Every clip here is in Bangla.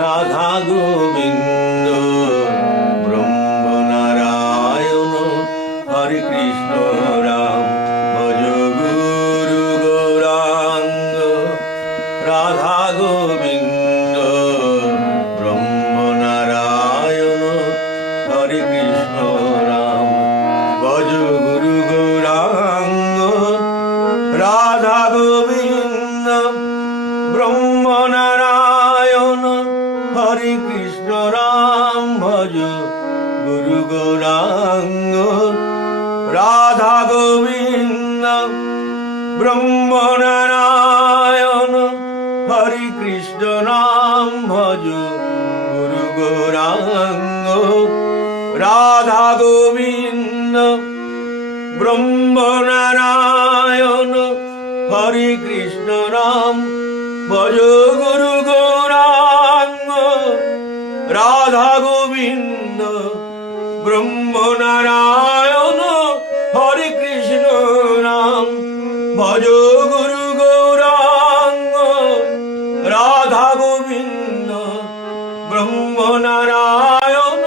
রাধা গোবিন্দ ব্রহ্ম নারায়ণ হরে কৃষ্ণ রাম ভজ গুরু গৌরাঙ্গ রাধা গোবিন্দ ব্রহ্ম নারায়ণ হরে কৃষ্ণ রাম ভজ গুরু গৌরাঙ্গ রাধা গোবিন্দ ব্রহ্ম নারায়ণ হরে কৃষ্ণ রাম ভজ গুরু গৌরাঙ্গ রাধা গোবিন্দ ব্রহ্ম নারায়ণ হরে কৃষ্ণ রাম ভজ গুরু গৌরাঙ্গ রাধা গোবিন্দ ব্রহ্ম নারায়ণ হরে কৃষ্ণ রাম ভজ গুরু গৌরাঙ্গ রাধা গোবিন্দ ব্রহ্ম নারায়ণ হরে কৃষ্ণ রাম ভজ গুরু গৌরাঙ্গ রাধা গোবিন্দ ব্রহ্ম নারায়ণ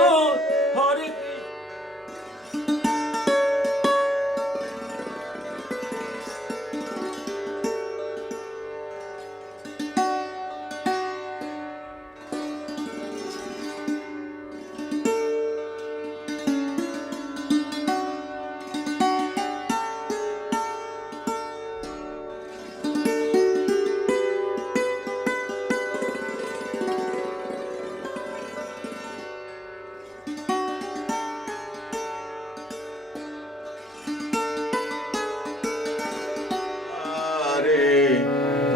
হরে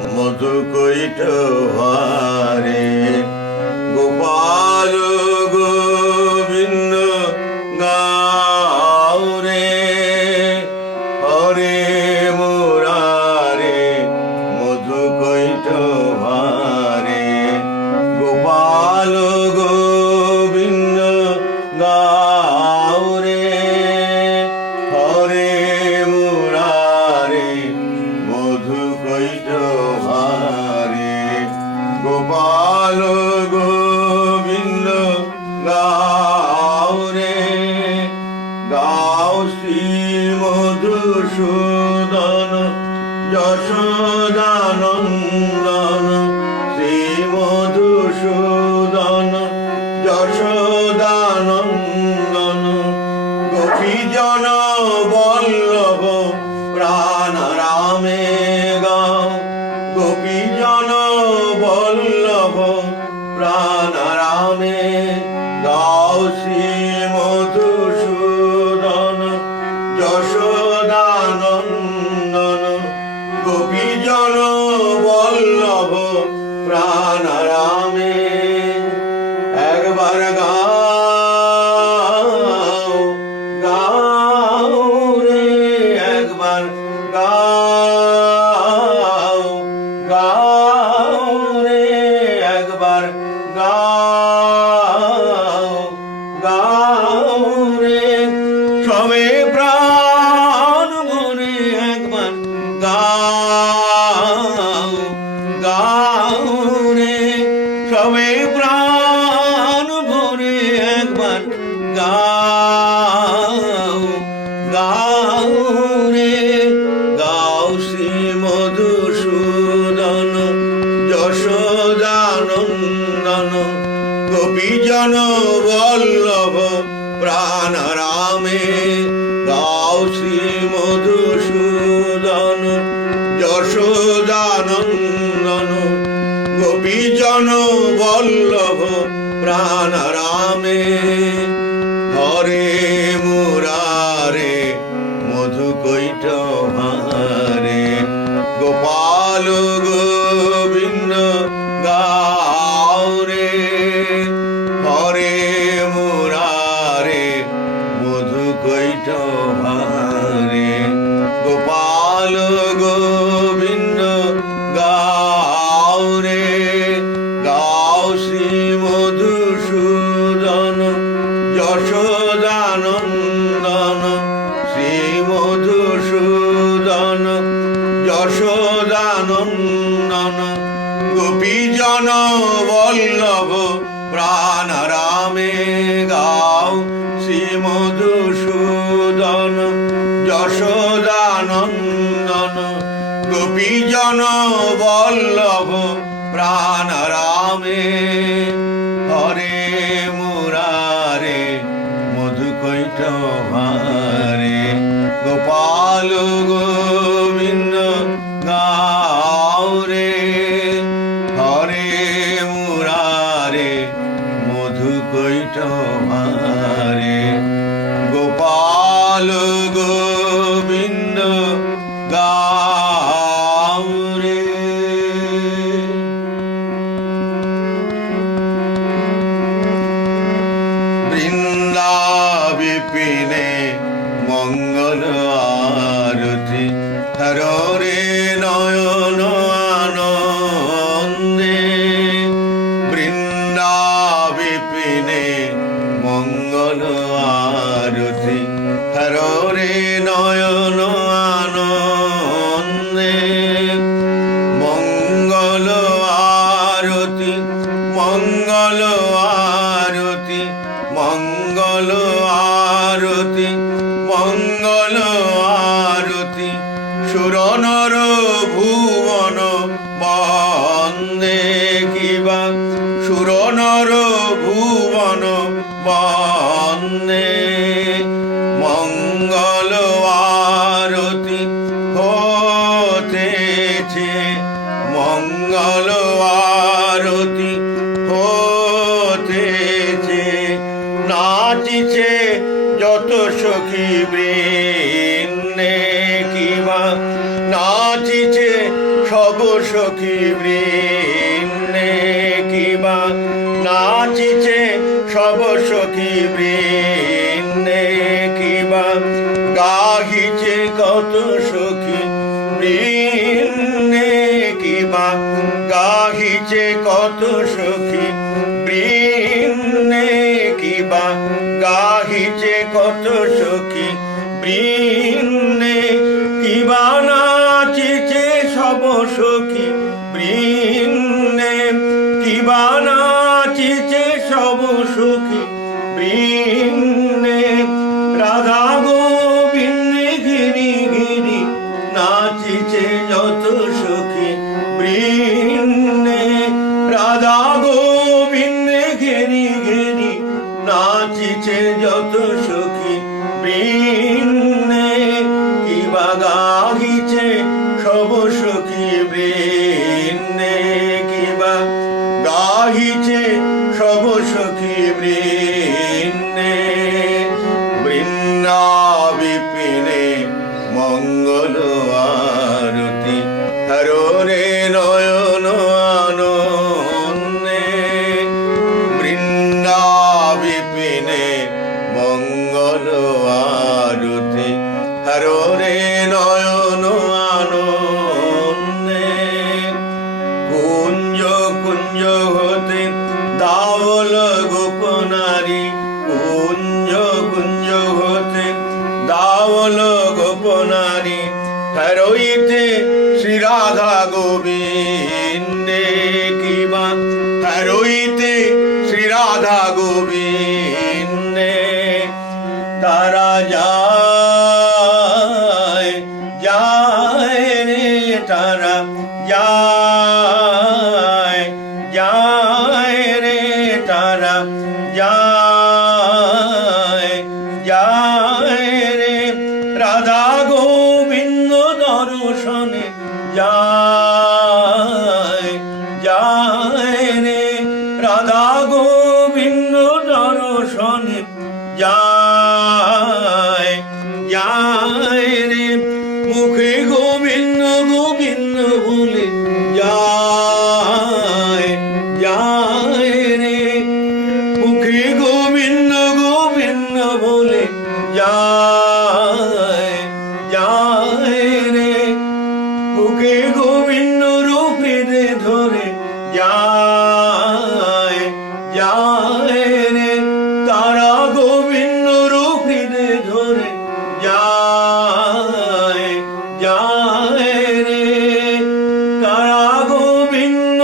মধু কৈট হারে গোপাল গোবিন্দ গাউরে হরে মুরারে মধু কৈট হারে গোপাল গোবিন্দ গাউরে হরে মুরারে মধু কৈট গোপাল গোবিন্দ গাও রে গাও শ্রী মধুসূদন যশোদানন্দন শ্রী মধুসূদন যশোদানন্দন গোপীজন বল্লভ প্রাণ রামে গাও গোপীজন বল্লভ প্রাণ রামে গাও শ্রী মধুসূদন যশোদানন্দন গোপীজন বল্লভ প্রাণ রামে একবার গাও গাও রে একবার গাও গাও রে একবার গাও গাও রে সবে প্রাণ ভরে একবার গাও গাও রে সবে প্রাণ ভরে একবার গাও গাও রে গাও শ্রী মধুসূদন যশোদানন্দন গোপীজন বল্লভ প্রাণ রামে গাও শ্রী মধুসূদন যশোদানন্দন গোপীজন বল্লভ প্রাণ রামে হরে মুরারে মধু কৈট হারে গোপাল গোবিন্দ গাও রে হরে মুরারে মধু কৈট হারে গোপাল গোবিন্দ গাও রে গাও শ্রী মধুসূদন যশোদানন্দন গোপীজন বল্লভ প্রাণ রামে গাও শ্রী মধুসূদন যশোদানন্দন গোপীজন বল্লভ প্রাণ রামে হরে মুরারে মধুকৈটভারে গোপাল গোবিন্দ গাও রে হরে মুরারে মধুকৈটভারে গোপাল গোবিন্দ গাও রে। বৃন্দাবিপিনে মঙ্গল আরতি হরে নয়ন আনন্দে বৃন্দাবিপিনে মঙ্গল আরতি হরে নয়ন আনন্দে মঙ্গল আরতি মঙ্গল আরতি মঙ্গল আরতি মঙ্গল আরতি সুরনর ভুবন বন্দে কিবা সুরনর ভুবন বন্দে মঙ্গল আরতি হতেছে মঙ্গল আরতি হতেছে নাচিছে যত সখী বৃন্দে কিবা নাচিছে সব সখী বৃন্দে কিবা নাচিছে সব সখী বৃন্দে কিবা গাহিছে কত সখী বৃন্দে কিবা গাহিছে কত সখী বৃন্দে কিবা গাহিছে কত সখী বৃন্দে কিবা নাচিছে সব সখী বৃন্দে কিবা নাচিছে সব সখী বৃন্দে রাধা গোবিন্দে ঘিরি ঘিরি নাচিছে যত সখী বৃন্দে রাধা গোবিন্দে ঘিরি ঘিরি নাচিছে যত সখী বৃন্দে কিবা গাহিছে সব সখী বৃন্দে কিবা গাহিছে সব সখী বৃন্দে বৃন্দাবিপিনে মঙ্গল আরতি হরে নয়ন আনন্দে বৃন্দাবিপিনে মঙ্গল আরতি হরে নয়ন আনন্দে কুঞ্জ কুঞ্জ হতে দাওল গোপনারী কুঞ্জ কুঞ্জ হতে দাওল গোপনারী হরইতে শ্রী রাধা গোবিন্দে কিবা হরইতে শ্রী রাধা গোবিন্দে তারা যায় যায় রে তারা যায় যায় রে তারা যায় যায় রে রাধা গোবিন্দ দর্শনে যায় যায় রে রাধা গোবিন্দ দর্শনে যায় যায় রে মুখে গোবিন্দ গোবিন্দ বলে যায় যায় রে মুখে গোবিন্দ গোবিন্দ বলে যায় যায় রে মুখে গোবিন্দ রূপে ধরে যায় যায় রে তারা গোবিন্দ রূপে ধরে যায় যায় রে তারা গোবিন্দ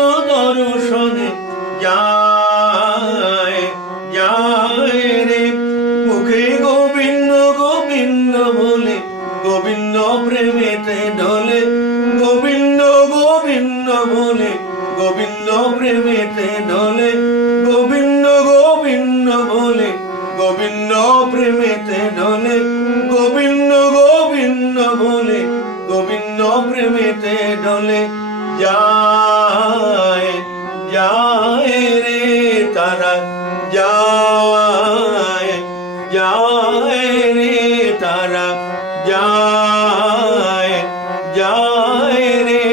দর্শনে যায় যায় রে মুখে গোবিন্দ গোবিন্দ বলে গোবিন্দ প্রেমেতে ঢলে গোবিন্দ গোবিন্দ বলে গোবিন্দ প্রেমেতে ঢলে গোবিন্দ গোবিন্দ বলে গোবিন্দ প্রেমেতে ঢলে গোবিন্দ গোবিন্দ বলে গোবিন্দ প্রেমেতে ঢলে যায় যায় রে তারা যায় যায় রে তারা যায় যায় রে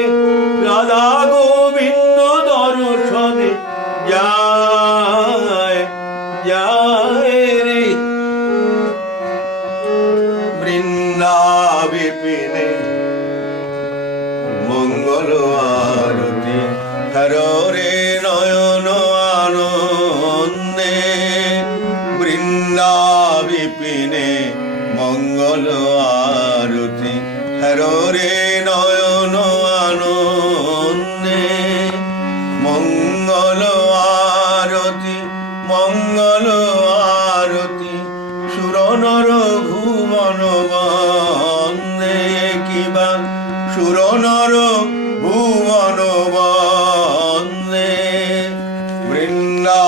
রাধা গোবিন্দ দর্শনে যায় যায় রে বৃন্দাবিপিনে মঙ্গল আরতি হরো রে নয়ন আনন্দে বৃন্দাবিপিনে মঙ্গল আরতি হরো রে নয়ন আনন্দে মঙ্গল আরতি মঙ্গল আরতি সুর নর ভুবন বন্দে কিবা সুর নর ভুবন বন্দে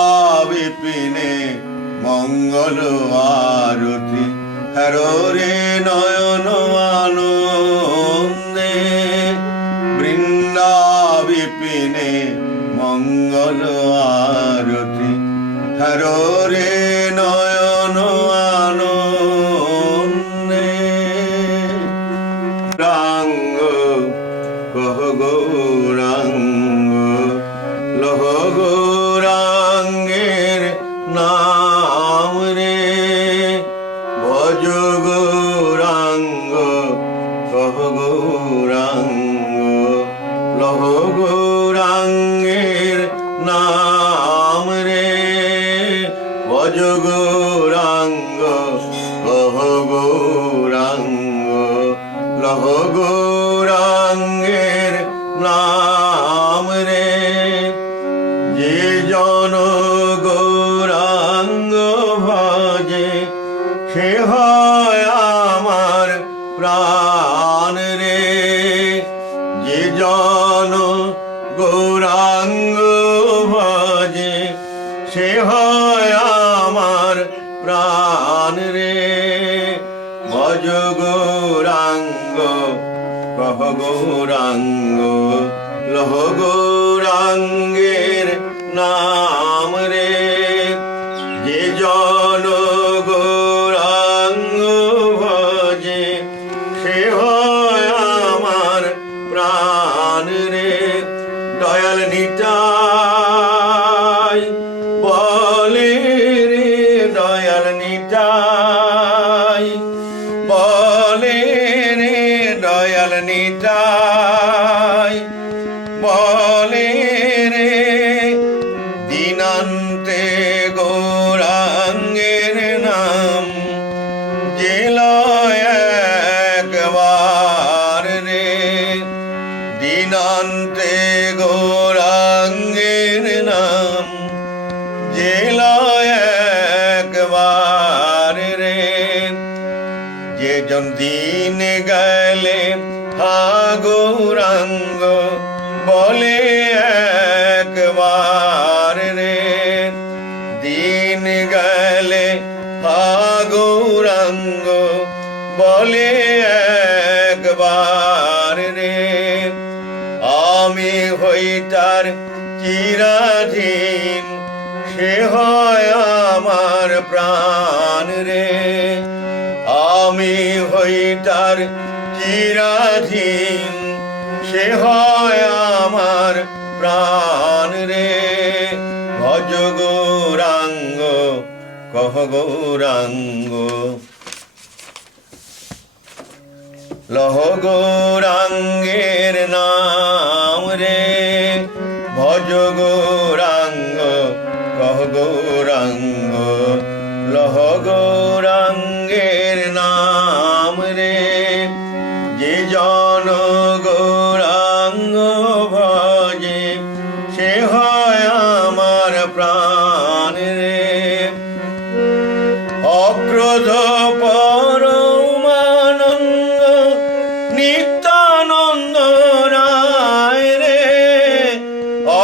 বৃন্দাবিপিনে মঙ্গল আরতি হরো রে নয়ন আনন্দে বৃন্দাবিপিনে মঙ্গল আরতি হরো রে নয়ন আনন্দে রাঙ্গ কহ গৌরাঙ্গ লহ গৌরাঙ্গের নাম রে ভজ গৌরাঙ্গ কহ গৌরাঙ্গ লহ গৌরাঙ্গের নাম রে ভজ গৌরাঙ্গ কহ গৌরাঙ্গ লহ গৌরাঙ্গের নাম রে যে জন গৌরাঙ্গ ভজে সে হয় আমার প্রাণ রে যে জন গৌরাঙ্গ ভজে সে হয় আমার প্রাণ রে ভজ গৌরাঙ্গ কহ গৌরাঙ্গ লহ গৌরাঙ্গের নাম রে যে জন গৌরাঙ্গ ভজে সে হয় আমার প্রাণ রে দয়াল নিতাই বলে রে দয়াল নিতাই বলে রে দয়াল নিতাই বলে রে দিনান্তে গৌরাঙ্গের নাম যে লয় একবার রে দিনান্তে গৌরাঙ্গের নাম যে লয় একবার রে যে জন দিন গেলে হা গৌরাঙ্গ বলে একবার রে দিন গেলে হা গৌরাঙ্গ বলে একবার রে আমি হই তার চিরাধীন সে হয় আমার প্রাণ রে আমি হই তার চিরাধীন সে হয় আমার প্রাণ রে ভজ গৌরাঙ্গ কহ গৌরাঙ্গ লহ গৌরাঙ্গের নাম রে ভজ গৌরাঙ্গ কহ গৌরাঙ্গ লহ গৌরাঙ্গের নাম রে যে জন গৌরাঙ্গ ভজে সে হয় আমার প্রাণ রে। অক্রোধ পরমানন্দ নিত্যানন্দ রায় রে।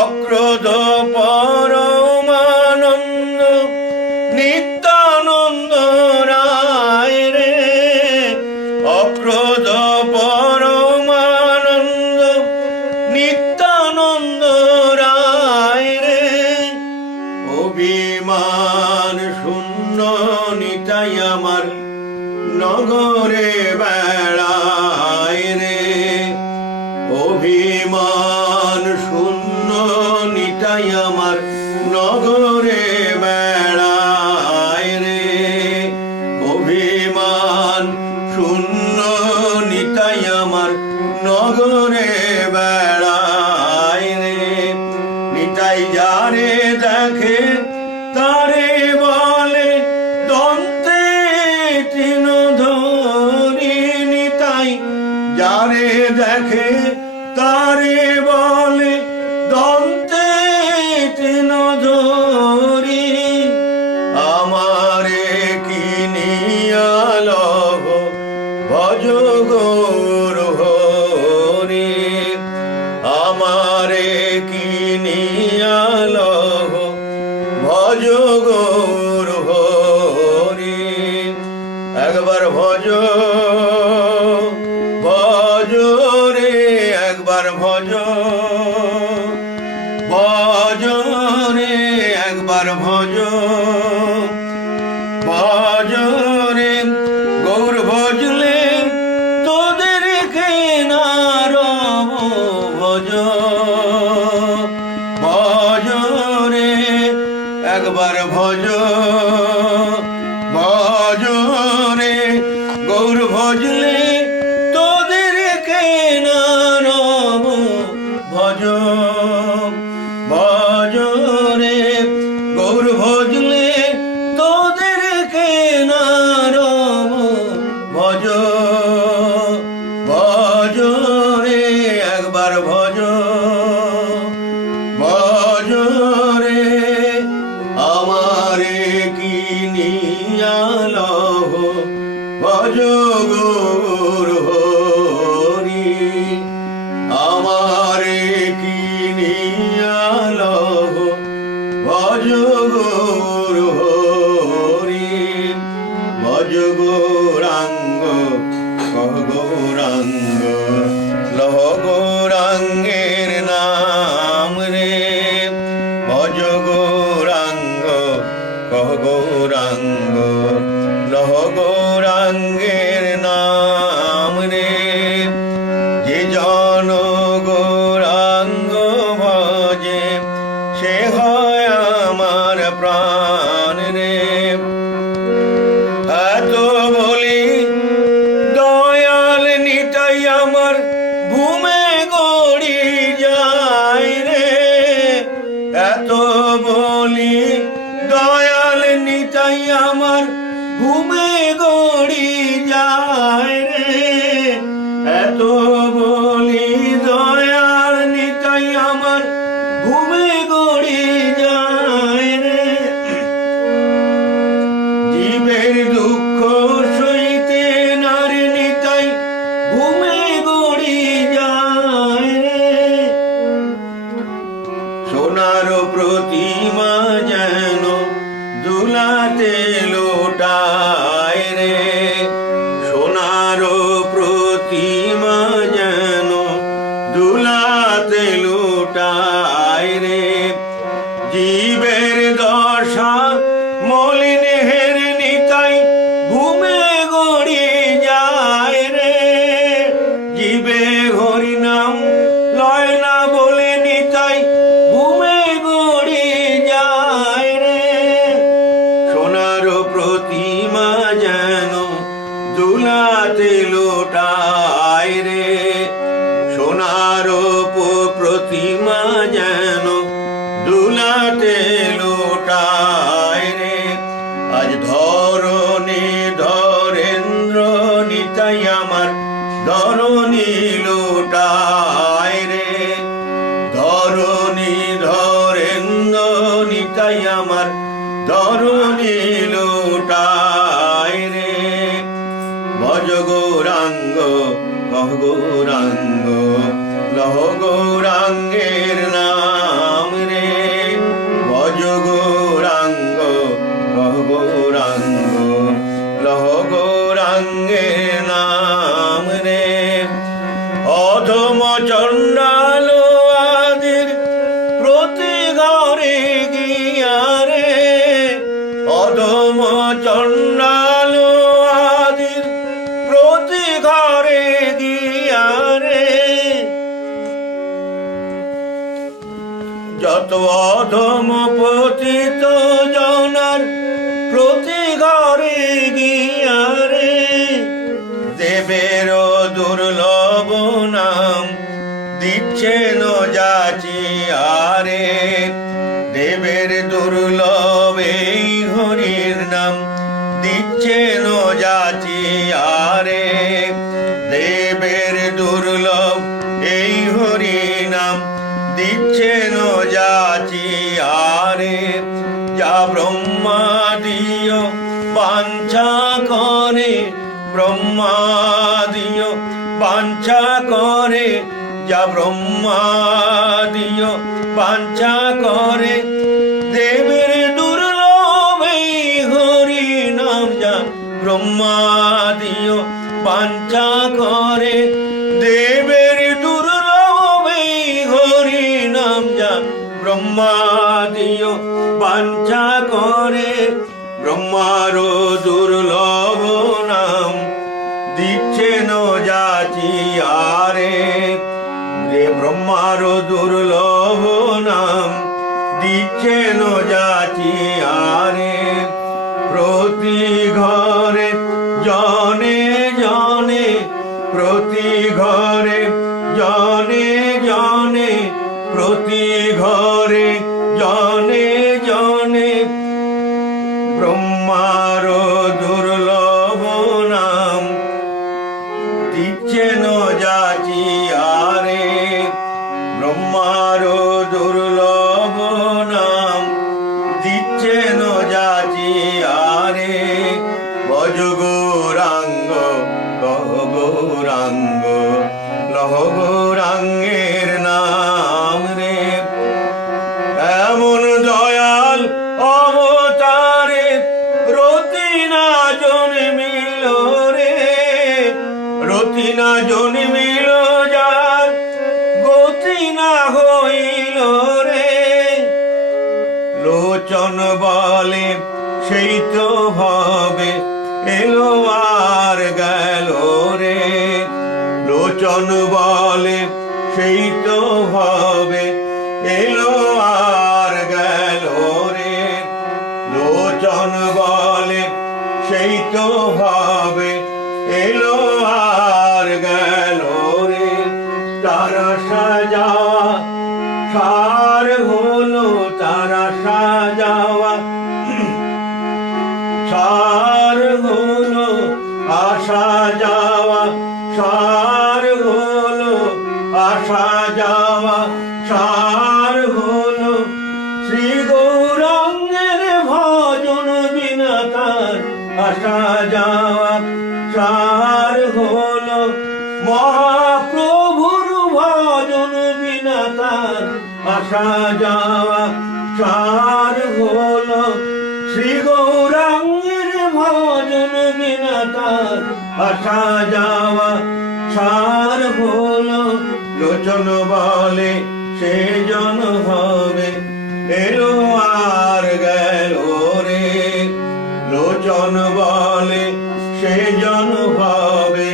অক্রোধ পরমানন্দ নিত্যানন্দ রায় রে। অক্রোধ পরমানন্দ নিত্যানন্দ রায় রে। অভিমান শূন্য নিতাই আমার নগরে বেড়ায় রে। অভিমান শূন্য নিতাই আমার নগরে বেড়ায় রে। অভিমান শূন্য নিতাই আমার নগরে বেড়ায় রে। নিতাই যারে দেখে তারে বলে দন্তে তৃণধরি। নিতাই যারে দেখে তারে বলে দন্তে তৃণধরি। আমারে কিনিয়া লভ ভজ গৌর হরি। আমারে কিনিয়া লভ ভজ গৌর হরি। একবার ভজ ভজ রে, একবার ভজ ভজ রে, একবার ভজ ভজ রে। গৌর ভজলে তোদের কেনা রব ভজ ভজ রে। একবার ভজ ভজ রে। গৌর ভজলে তোদের কেনা রব ভজ ভজ রে। গৌর ভজলে তোদের কেনা রব ভজ ভজ রে। একবার ভজ ভজ রে। আমারে কিনিয়া লভ ভজ গৌর হরি। আমারে কিনিয়া লভ ভজ গৌর হরি। ভজ গৌরাঙ্গ কহ গৌরাঙ্গ লহ গৌরাঙ্গের নাম রে। ভজ গৌরাঙ্গ কহ গৌরাঙ্গ লহ গৌরাঙ্গের নাম রে। যে জন গৌরাঙ্গ ভজে সে হয় আমার প্রাণ রে। এত বলি দয়াল নিতাই আমার ঘুমে গড়ি যায় রে। এত বলি দয়াল নিতাই আমার ঘুমে গড়ি যায় রে। এত বলি দয়াল নিতাই আমার ঘুমে গড়ি যায় রে। জীবের দুঃখ সইতে নারে নিতাই ঘুমে গড়ি যায় রে। সোনার প্রতিমা যেন দুলাতে লোটায় রে। সোনার প্রতিমা যেন দুলাতে লোটায় রে। জীবের দশা মলিন হের নিতাই ঘুমে গড়ি যায় রে। জীবে হরি নাম লয় না বলে নিতাই ঘুমে গড়ি যায় রে। সোনার প্রতিমা যেন দুলাতে লোটায় রে। সোনার প্রতিমা যেন দুলাতে লোটায় রে। আজ ধরণী ধরেন্দ্র নিতাই আমার ধরণী লোটায় রে। ধরণী ধরে তাই আমার ধরণী লুটায় রে। ভজ গৌরাঙ্গ কহ গৌরাঙ্গ লহ গৌরাঙ্গের নাম রে। ভজ গৌরাঙ্গ কহ গৌরাঙ্গ লহ গৌরাঙ্গের নাম রে। অধম চণ্ডাল আদির প্রতি ঘরে গিয়া রে। অধম চণ্ডাল আদির প্রতি ঘরে গিয়া রে। যত অধম পতিত জনার প্রতি ঘরে গিয়া রে। দেবের দুর্লভ নাম দিচ্ছেন যাচিয়া রে। দেবের দুর্লভ এই হরির নাম দিচ্ছেন যাচিয়া রে। দেবের দুর্লভ এই হরি নাম দিচ্ছেন যাচিয়া রে। যা ব্রহ্মাদিও বাঞ্ছা করে, ব্রহ্মাদিও বাঞ্ছা করে, যা ব্রহ্মাদিও বাঞ্ছা করে। দেবের দুর্লভ এই হরি নাম যা ব্রহ্মাদিও বাঞ্ছা করে। দেবের দুর্লভ এই হরি নাম যা ব্রহ্মাদিও বাঞ্ছা করে। ব্রহ্মার দুর্লভ নাম দিচ্ছেন যাচিয়া রে। ব্রহ্মার দুর্লভ নাম দিচ্ছেন যাচিয়া রে। প্রতি ঘরে জনে জনে, প্রতি ঘরে জনে জনে, প্রতি ঘরে জনে জনে। ব্রহ্মার দুর্লভ নাম দিচ্ছেন যাচিয়া রে। ব্রহ্মার দুর্লভ নাম দিচ্ছেন যাচিয়া রে। ভজ গৌরাঙ্গ কহ গৌরাঙ্গ লহ গৌরাঙ্গের নাম রে। এমন দয়াল অবতারে রতি না জন্মিল রে। রতি না জন্মিল যার গতি না হইল রে। লোচন বলে সেই তো ভাবে এলো আর গেল রে। লোচন বলে সেই তো ভাবে এলো আর গেল রে। লোচন বলে সেই তো ভাবে এলো আর গেল রে। তারা সাজাওয়া সার হলো, তারা সাজাওয়া সার হলো, আসা যাওয়া সার হলো, আসা যাওয়া সার হলো। শ্রী গৌরাঙ্গের ভজন বিনা তার আসা যাওয়া সার হলো। মহাপ্রভুর ভজন বিনা তার আসা যাওয়া সার হলো। শ্রী গৌরাঙ্গের ভজন বিনা তার আসা যাওয়া সার হলো। লোচন বলে সে জন হবে এলো আর গেল রে। লোচন বলে সে জন হবে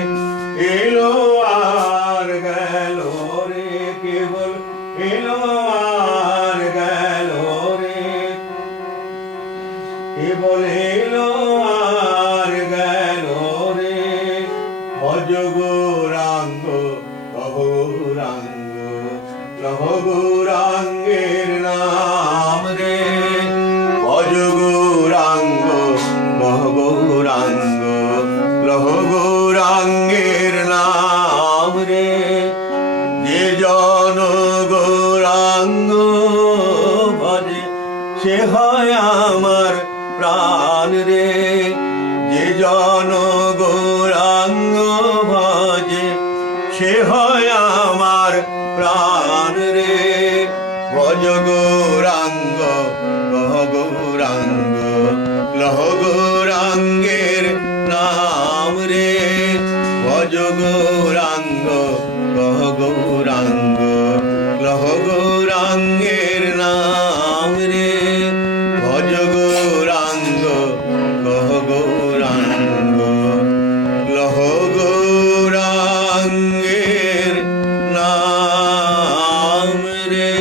এলো আর গেল রে। কেবল এলো আর গেল রে। কেবল এলো আর গেল রে। ভজ গৌরাঙ্গ কহ গৌরাঙ্গ লহ গৌরাঙ্গ সে হয় আমার প্রাণ রে। যে জন গৌরাঙ্গ ভজে সে হয় আমার প্রাণ রে। ভজ গৌরাঙ্গ কহ গৌরাঙ্গ লহ গৌরাঙ্গের নাম রে। ভজ গৌরাঙ্গ কহ গৌরাঙ্গ লহ গৌরাঙ্গের নাম রে। ভজ গৌরাঙ্গ কহ গৌরাঙ্গ লহ গৌরাঙ্গের নাম রে।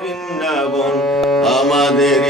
বৃন্দাবন আমাদের